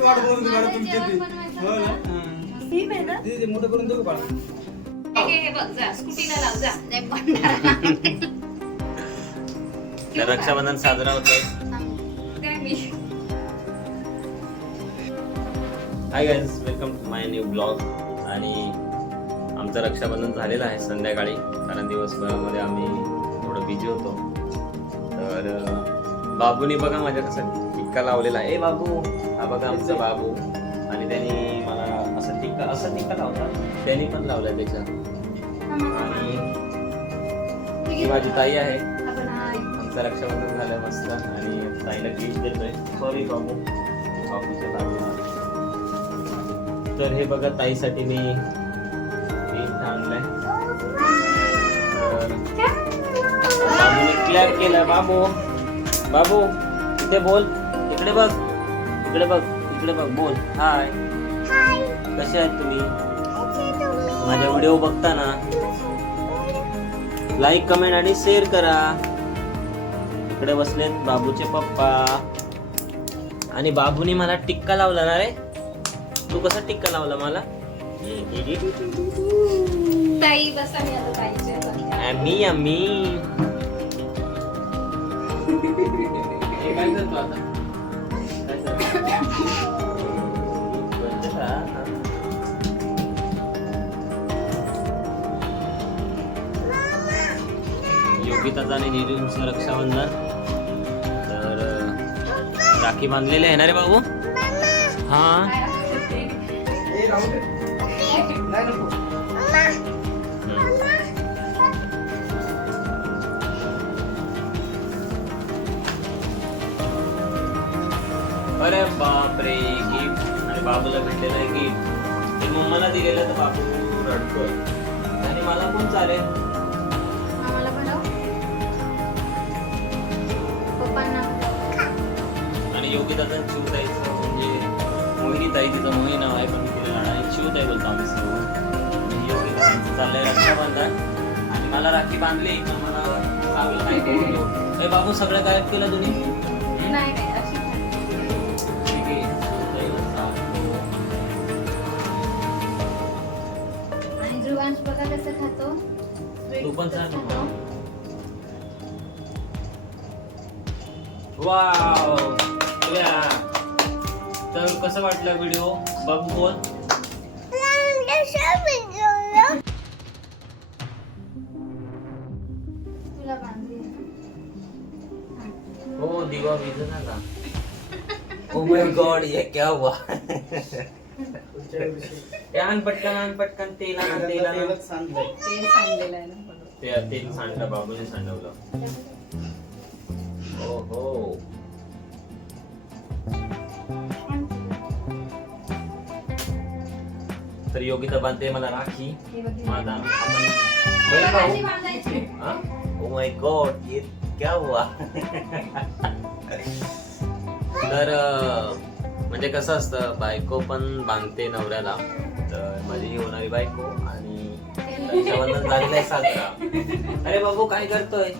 वाट बघून तुम्हाला तुमची ती. हो ना? हां. ते मोठं करून देऊ बाळा. हे बघ जा स्कूटीला लाव जा जय भंडारा. तर रक्षाबंधन साजरा होतोय. काय मी hi guys, welcome to my new blog. आणि आमचं रक्षाबंधन झालेलं आहे संध्याकाळी, कारण दिवसभरामध्ये आम्ही थोडं बिझी होतो. तर बाबूनी बघा माझ्या कसं टिक्का लावलेला आहे. ए बाबू, हा बघा आमचा बाबू. आणि त्यांनी मला असं टिक्का लावला, त्यांनी पण लावलाय त्याच्या. आणि ही माझी ताई आहे. आमचं रक्षाबंधन झालं मस्त. आणि ताईला गिफ्ट देतोय. सॉरी बाबू, बाबूच्या बाजूला. तर हे बघा ताईसाठी मी गिफ्ट आणलंय. बाबूने क्लॅप केलं. बाबू बाबू इथे बोल, इकडे बघ, इकडे बघ, इकडे बघ, बोल हाय. कसे आहेत तुम्ही? माझ्या व्हिडिओ बघता ना? लाईक, कमेंट आणि शेअर करा. इकडे बसलेत बाबूचे पप्पा. आणि बाबूने मला टिक्का लावला ना रे. तू कसा टिक्का लावला मला? ताई बसा मी आता ताईच्या अम्मी अम्मी. हे काय करतो आता? काय करतो? योगिताचा आणि निरूंचं रक्षाबंधन. तर राखी बांधलेली आहे ना रे बाबू? हा. अरे बापरे, गिफ्ट. आणि बाबूला भेटलेलं आहे गिफ्ट. ते मम्माला दिलेलं तर बाबू रडतोय. आणि मला पण चालेल. आम्हाला बनव पप्पांना. आणि योगिताचा शिवताईचं म्हणजे मोहिनी ताई, तिचं मोहिनी नाव आहे, पण तिला आणि शिवताई बोलतो आम्ही सर्व. आणि योगिता त्यांचं चाललंय रक्षाबंधन. आणि मला राखी बांधली पण मला चांगलं काय करून देऊ. ए बाबू, सगळं गायब केलं तुम्ही? नाही नाही अशी ठीक आहे. आणि ध्रुवांश बघा कसं खातो. तू पण सांग. वाव. तर कसं वाटलं व्हिडिओ? बाबू बोल. तुला बांधली हो, दिवा विझ झाला. ओ माय गॉड, ये क्या हुआ? आण पटकन तेल आण. तेल सांडलेलं आहे ना. तेल सांडलं, बाबूने सांडवलं. हो हो. तर योगिता बांधते मला राखी. माझा ओ माय गॉड, ये क्या हुआ? तर म्हणजे कसं असतं, बायको पण बांधते नवऱ्याला. तर माझी ही होणारी बायको. आणि रक्षाबंधन झालेलं आहे साजरा. अरे बाबू काय करतोय?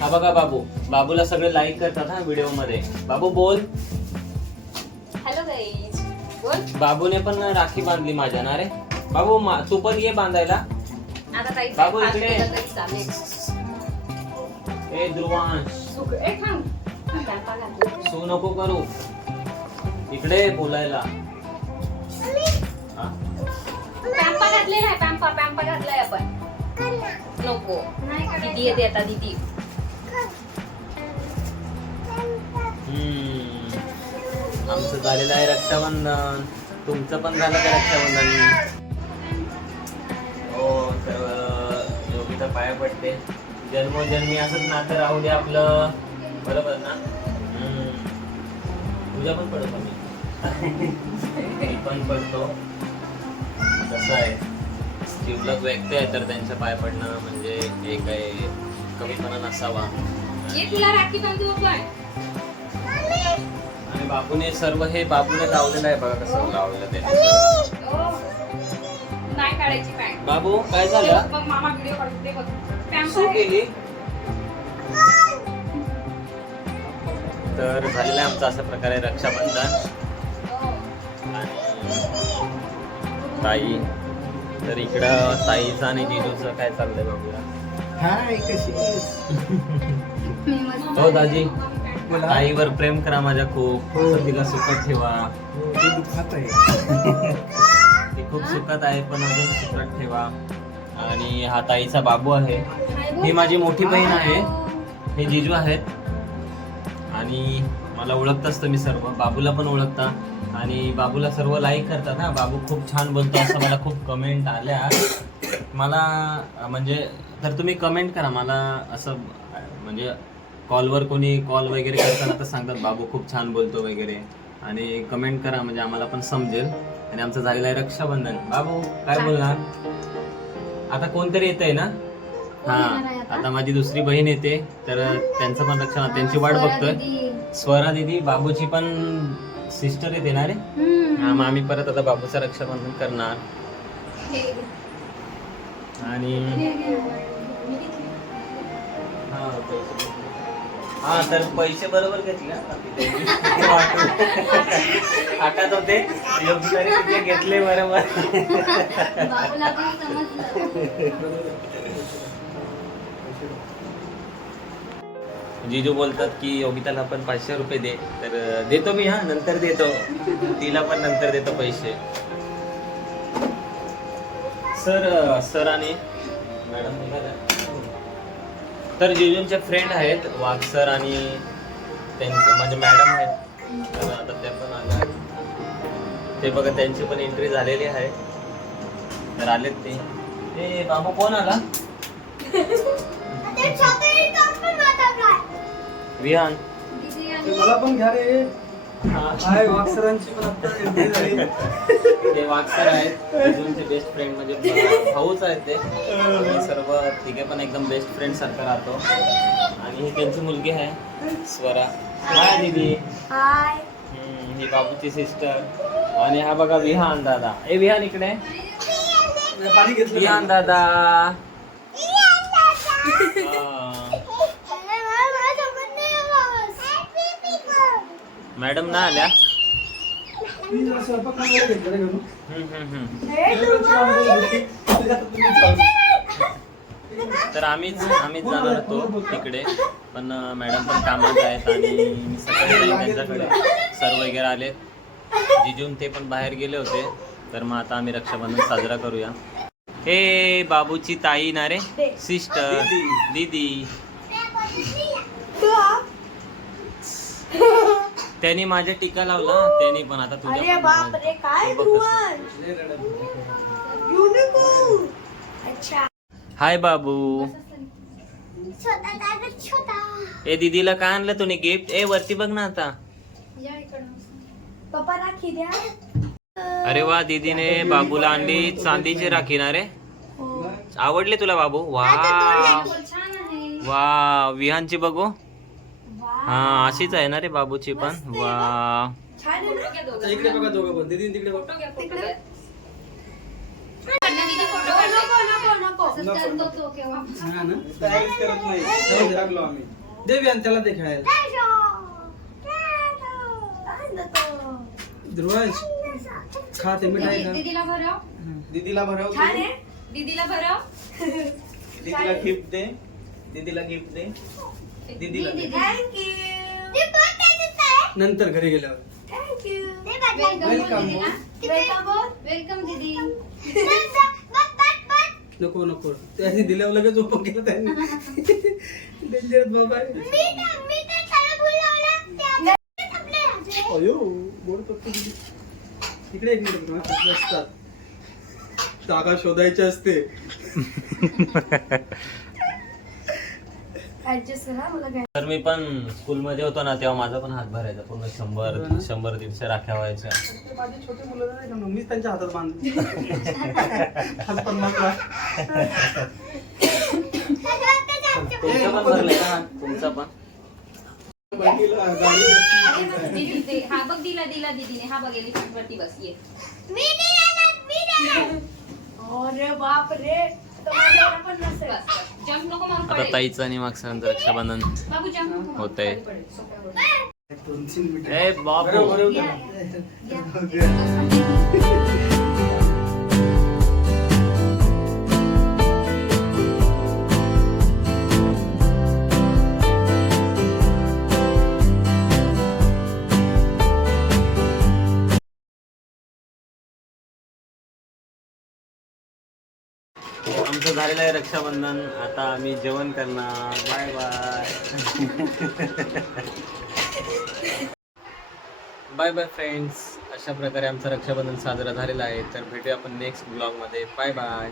हा बघा बाबू. बाबूला सगळे लाईक करतात हा व्हिडिओ मध्ये. बाबू बोल. हॅलो गाईज बोल. बाबूने पण राखी बांधली माझ्या ना रे. बाबू तू पण ये बांधायला. आता ताई बाबू फास्ट इकडे. केलं तरी चालेल. ए ध्रुवांश, ए थांब. कॅम्पा घातला. सू नको करू. इकडे बोलायला. पॅम्पा घातलेला आहे. पॅम्पा घातलाय आपण. नको दीदी येते आता दीदी. आमचं झालेलं आहे रक्षाबंधन. तुमचं पण झालं का रक्षाबंधन? हो. तर योगिता पाया पडते. जन्मोजन्मी असंच नातं राहू दे आपलं. बरोबर ना? तुझ्या पण पडतो मी पण पडतो. कसं आहे, जिवलग व्यक्ती आहे तर त्यांच्या पाय पडणं म्हणजे हे काही कमीपणा नसावा. ये तुला राखी बांधू आपण. आणि बाबूने सर्व हे बाबूने लावलेलं आहे बघा कसं लावलेलं ते. नाही काढायची पॅन्ट. बाबू काय झालं? बघ मामा व्हिडिओ काढते बघ. पॅम्पा सू केली. तर झालेलं आहे आमचं अशा प्रकारे रक्षाबंधन. ताई. तर इकडं ताईचं आणि जिजूचं काय चाललंय बघूया. हाय कशी मी मस्त हो दाजी, बोला. ताईवर प्रेम करा माझ्या खूप. असं तिला सुखात ठेवा. ते दुखात आहे. ती खूप सुखात आहे पण अजून सुखात ठेवा. आणि हा ताईचा बाबू आहे. ही माझी मोठी बहीण आहे. हे जिजू आहेत. आणि मला ओळखताच तुम्ही सर्व. बाबूला पण ओळखता आणि बाबूला सर्व लाईक करतात ना. बाबू खूप छान बोलतो असं मला खूप कमेंट आल्या. मला म्हणजे तर तुम्ही कमेंट करा. मला असं म्हणजे कॉलवर कोणी कॉल वगैरे करताना तर सांगतात बाबू खूप छान बोलतो वगैरे. आणि कमेंट करा म्हणजे आम्हाला पण समजेल. आणि आमचं झालेलं आहे रक्षाबंधन. बाबू काय बोलणार? आता कोणतरी येत आहे ना? हा, आता माझी दुसरी बहीण येते तर त्यांचं पण रक्षण, त्यांची वाट बघतोय. स्वरा दीदी बाबूची पण सिस्टर येते ना रे. हा, मग आम्ही परत आता बाबूचं रक्षाबंधन करणार. आणि हा तर पैसे बरोबर घेतले. आठवत होते तिथे घेतले बरोबर. बाबूला पण समजलं. जिजू बोलतात की योगिताला पण 500 रुपये दे. तर देतो मी. हा, नंतर देतो. तिला पण नंतर देतो पैसे. सर आणि मॅडम निघाल्या. तर जिजूंचे फ्रेंड आहेत वाघ सर आणि त्यांचे म्हणजे मॅडम आहेत. तर आता त्या पण आल्या. ते बघा त्यांची पण एंट्री झालेली आहे. तर आलेत ते. ए बाबू कोण आला? विहान. ते मला पण घ्या रे. हाय वाक्सरांची पण आता एंट्री झाली. ते वाक्सर आहेत जिजूंचे बेस्ट फ्रेंड म्हणजे भाऊच आहेत ते. आम्ही सर्व तिघे पण एकदम बेस्ट फ्रेंड सारखं राहतो. आणि ही त्यांची मुलगी आहे स्वरा. हाय दीदी. हाय. ही बाबूची सिस्टर. आणि हा बघा विहान दादा. ए विहान इकडे. पाणी घेतलं. विहान दादा. मॅडम ना आल्या. मी जरा स्वयंपाक करायला घेतलं रे घरून. तर आम्हीच जाणार होतो तिकडे पण मॅडम पण कामात आहेत. आणि मी सकाळी जाईन त्यांच्याकडे. सर वगैरे आलेत. जिजून ते पण बाहेर गेले होते. तर मग आता आम्ही रक्षाबंधन साजरा करूया. हे बाबूची ताई ना रे, सिस्टर दीदी. त्यांनी माझ्या टीका लावला. त्यांनी पण आता तुझ्या हाय बाबू. ए दीदीला काय आणलं तुम्ही गिफ्ट? ए वरती बघ ना आता. पप्पा राखी द्या. अरे वा, दीदीने बाबूला आणली चांदीची राखी ना रे. आवडले तुला बाबू? वा वा. विहानची बघू. हा, अशीच आहे ना रे बाबूची पण. वा. इकडे बघा दोघं पण. दीदी तिकडे बघ. हा ना, तयारीच करत नाही. तयारीच लागलो आम्ही. देवी आणि त्याला ते खेळायला. ध्रुवज खा ते मिठाई खा. दीदीला भरव. दीदीला भरव. दीदीला भरव. दीदीला गिफ्ट दे. दीदीला गिफ्ट दे. दीदीला दे. नंतर घरी गेल्यावर. वेलकम दीदी. नको नको. त्याने दिल्यावर लगेच ओपन केलं त्यांनी. डेंजरस बाबा आहे. अयो गोड पप्पू. इकडे एक मिनिट असतात. जागा शोधायची असते. तर मी पण स्कूल मध्ये होतो ना तेव्हा माझा पण हात भरायचा. पूर्ण 100-150 राख्या व्हायच्या. माझी छोटी मुलं नाही का, मीच त्यांच्या हातात बांधतो. तुमचा पण भरलाय का हात? तुमचा पण. हा बघ दिला दीदीने. हा बघ एलिफंट वरती बस. ये. अरे बाप रे. जंप नको मारू. आता ताईचं आणि मागचं रक्षाबंधन बाबू जंप होतंय. ए बाबू. आमचं झालेलं आहे रक्षाबंधन. आता आम्ही जेवण करणार. Bye bye. Bye bye friends. अशा प्रकारे आमचं रक्षाबंधन साजरा झालेला आहे. तर भेटूया आपण नेक्स्ट ब्लॉगमध्ये. Bye bye.